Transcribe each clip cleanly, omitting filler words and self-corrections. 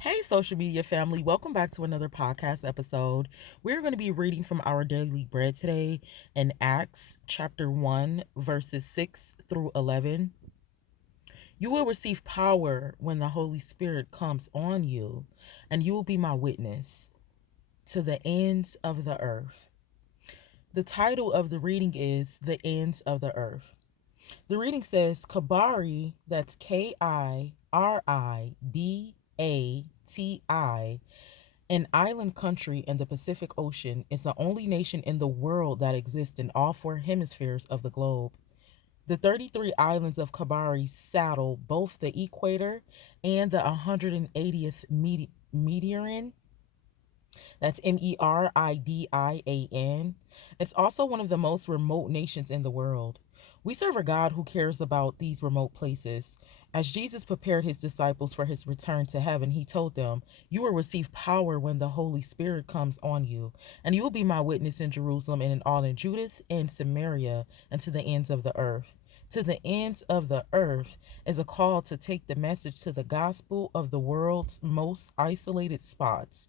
Hey, social media family, welcome back to another podcast episode. We're going to be reading from our daily bread today in Acts chapter 1, verses 6 through 11. You will receive power when the Holy Spirit comes on you, and you will be my witness to the ends of the earth. The title of the reading is The Ends of the Earth. The reading says Kabari, that's Kiribati, an island country in the Pacific Ocean, is the only nation in the world that exists in all four hemispheres of the globe. The 33 islands of Kabari saddle both the equator and the 180th meridian. That's Meridian. It's also one of the most remote nations in the world. We serve a God who cares about these remote places. As Jesus prepared his disciples for his return to heaven, he told them, "You will receive power when the Holy Spirit comes on you, and you will be my witness in Jerusalem and in all in Judea and Samaria and to the ends of the earth." To the ends of the earth is a call to take the message to the gospel of the world's most isolated spots.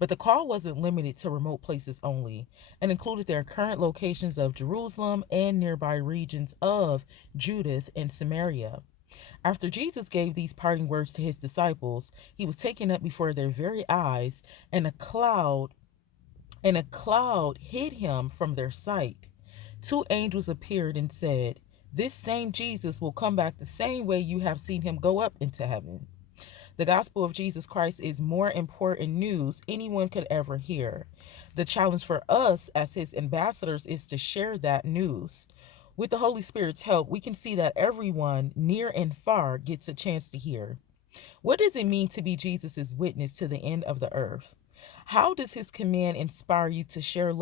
But the call wasn't limited to remote places only, and included their current locations of Jerusalem and nearby regions of Judea and Samaria. After Jesus gave these parting words to his disciples, he was taken up before their very eyes, and a cloud hid him from their sight. Two angels appeared and said, "This same Jesus will come back the same way you have seen him go up into heaven." The gospel of Jesus Christ is more important news anyone could ever hear. The challenge for us as his ambassadors is to share that news. With the Holy Spirit's help, we can see that everyone, near and far, gets a chance to hear. What does it mean to be Jesus' witness to the end of the earth? How does his command inspire you to share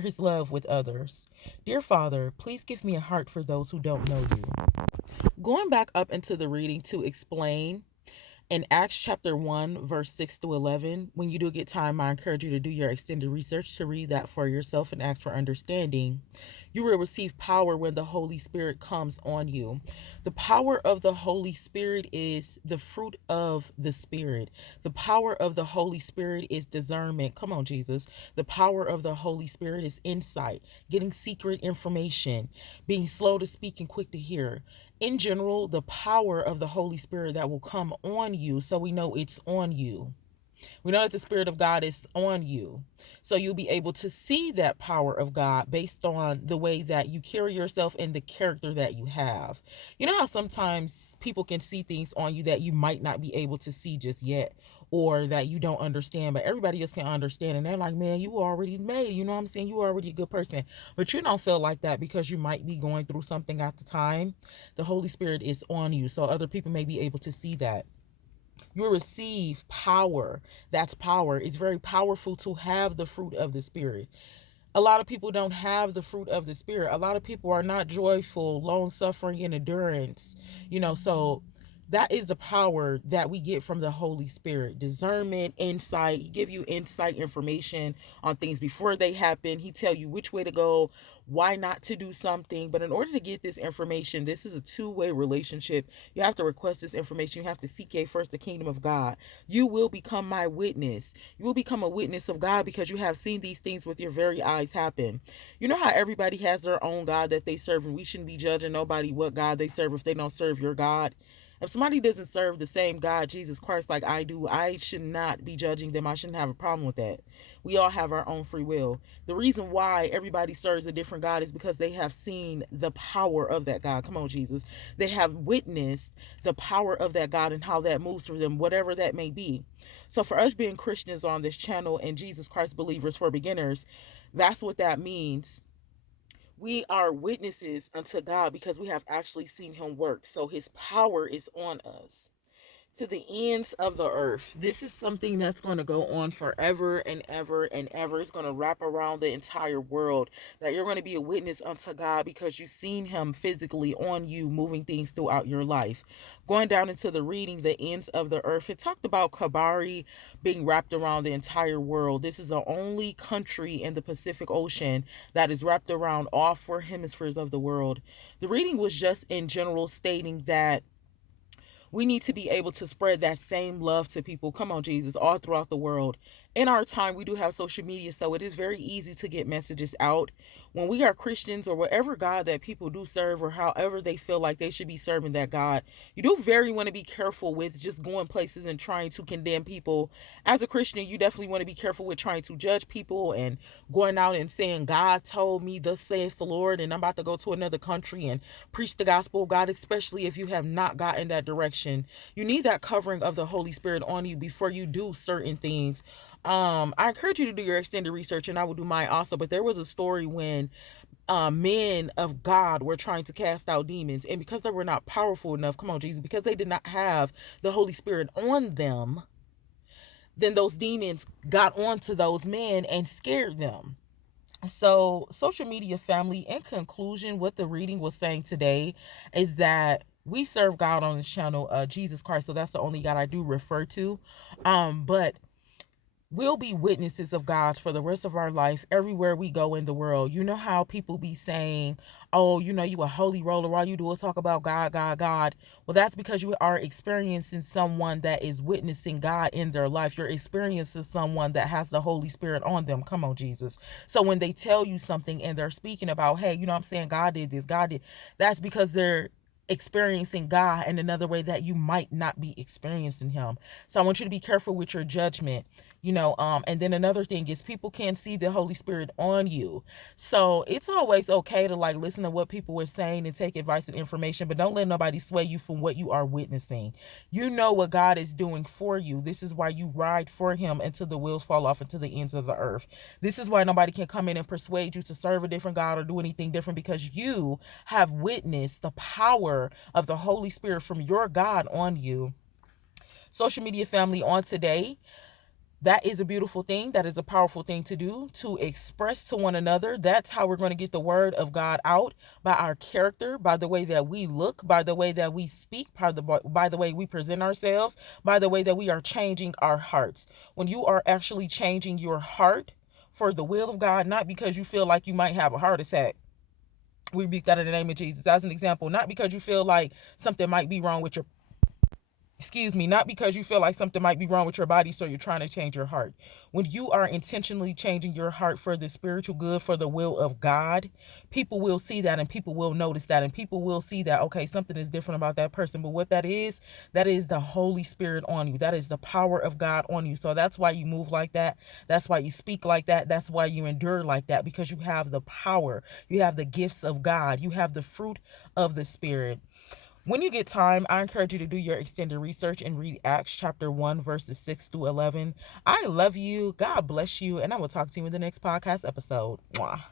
his love with others? Dear Father, please give me a heart for those who don't know you. Going back up into the reading to explain, in Acts chapter 1, verse 6 through 11, when you do get time, I encourage you to do your extended research to read that for yourself and ask for understanding. You will receive power when the Holy Spirit comes on you. The power of the Holy Spirit is the fruit of the Spirit. The power of the Holy Spirit is discernment. Come on, Jesus. The power of the Holy Spirit is insight, getting secret information, being slow to speak and quick to hear. In general, the power of the Holy Spirit that will come on you, so we know it's on you. We know that the Spirit of God is on you. So you'll be able to see that power of God based on the way that you carry yourself and the character that you have. You know how sometimes people can see things on you that you might not be able to see just yet, or that you don't understand, but everybody else can understand. And they're like, man, you already made, you know what I'm saying? You already a good person. But you don't feel like that because you might be going through something at the time. The Holy Spirit is on you. So other people may be able to see that. You will receive power. That's power. It's very powerful to have the fruit of the Spirit. A lot of people don't have the fruit of the Spirit. A lot of people are not joyful, long suffering, and endurance. So that is the power that we get from the Holy Spirit. Discernment, insight. He give you insight information on things before they happen. He tell you which way to go, why not to do something. But in order to get this information, this is a two-way relationship. You have to request this information. You have to seek ye first the kingdom of God. You will become my witness. You will become a witness of God because you have seen these things with your very eyes happen. You know how everybody has their own God that they serve, and we shouldn't be judging nobody what God they serve if they don't serve your God. If somebody doesn't serve the same God, Jesus Christ, like I do, I should not be judging them. I shouldn't have a problem with that. We all have our own free will. The reason why everybody serves a different God is because they have seen the power of that God. Come on, Jesus. They have witnessed the power of that God and how that moves for them, whatever that may be. So for us being Christians on this channel and Jesus Christ believers for beginners, that's what that means. We are witnesses unto God because we have actually seen him work. So his power is on us. To the ends of the earth. This is something that's going to go on forever and ever and ever. It's going to wrap around the entire world. That you're going to be a witness unto God because you've seen him physically on you moving things throughout your life. Going down into the reading, the ends of the earth, it talked about Kabari being wrapped around the entire world. This is the only country in the Pacific Ocean that is wrapped around all four hemispheres of the world. The reading was just in general stating that We need to be able to spread that same love to people. Come on, Jesus, all throughout the world. In our time, we do have social media, so it is very easy to get messages out. When we are Christians or whatever God that people do serve, or however they feel like they should be serving that God, you do very want to be careful with just going places and trying to condemn people. As a Christian, you definitely want to be careful with trying to judge people and going out and saying, God told me, thus saith the Lord, and I'm about to go to another country and preach the gospel of God, especially if you have not gotten that direction. You need that covering of the Holy Spirit on you before you do certain things. I encourage you to do your extended research, and I will do mine also. But there was a story when men of God were trying to cast out demons, and because they were not powerful enough, come on, Jesus, because they did not have the Holy Spirit on them, then those demons got onto those men and scared them. So, social media family, in conclusion, what the reading was saying today is that we serve God on this channel, Jesus Christ. So that's the only God I do refer to. But we'll be witnesses of God for the rest of our life everywhere we go in the world. You know how people be saying, oh, you a holy roller, all you do is talk about God, God, God. Well, that's because you are experiencing someone that is witnessing God in their life. You're experiencing someone that has the Holy Spirit on them. Come on, Jesus. So when they tell you something and they're speaking about, hey, you know what I'm saying, God did this, God did, that's because they're experiencing God in another way that you might not be experiencing him. So I want you to be careful with your judgment. And then another thing is people can't see the Holy Spirit on you. So it's always okay to like listen to what people are saying and take advice and information, but don't let nobody sway you from what you are witnessing. You know what God is doing for you. This is why you ride for him until the wheels fall off into the ends of the earth. This is why nobody can come in and persuade you to serve a different God or do anything different, because you have witnessed the power of the Holy Spirit from your God on you. Social media family, on today, that is a beautiful thing. That is a powerful thing to do, to express to one another. That's how we're going to get the word of God out, by our character, by the way that we look, by the way that we speak, by the way we present ourselves, by the way that we are changing our hearts. When you are actually changing your heart for the will of God, not because you feel like you might have a heart attack. We rebuke that in the name of Jesus. As an example, not because you feel like something might be wrong with your not because you feel like something might be wrong with your body, so you're trying to change your heart. When you are intentionally changing your heart for the spiritual good, for the will of God, people will see that, and people will notice that, and people will see that, okay, something is different about that person. But what that is the Holy Spirit on you. That is the power of God on you. So that's why you move like that. That's why you speak like that. That's why you endure like that, because you have the power. You have the gifts of God. You have the fruit of the Spirit. When you get time, I encourage you to do your extended research and read Acts chapter 1, verses 6 through 11. I love you. God bless you. And I will talk to you in the next podcast episode. Mwah.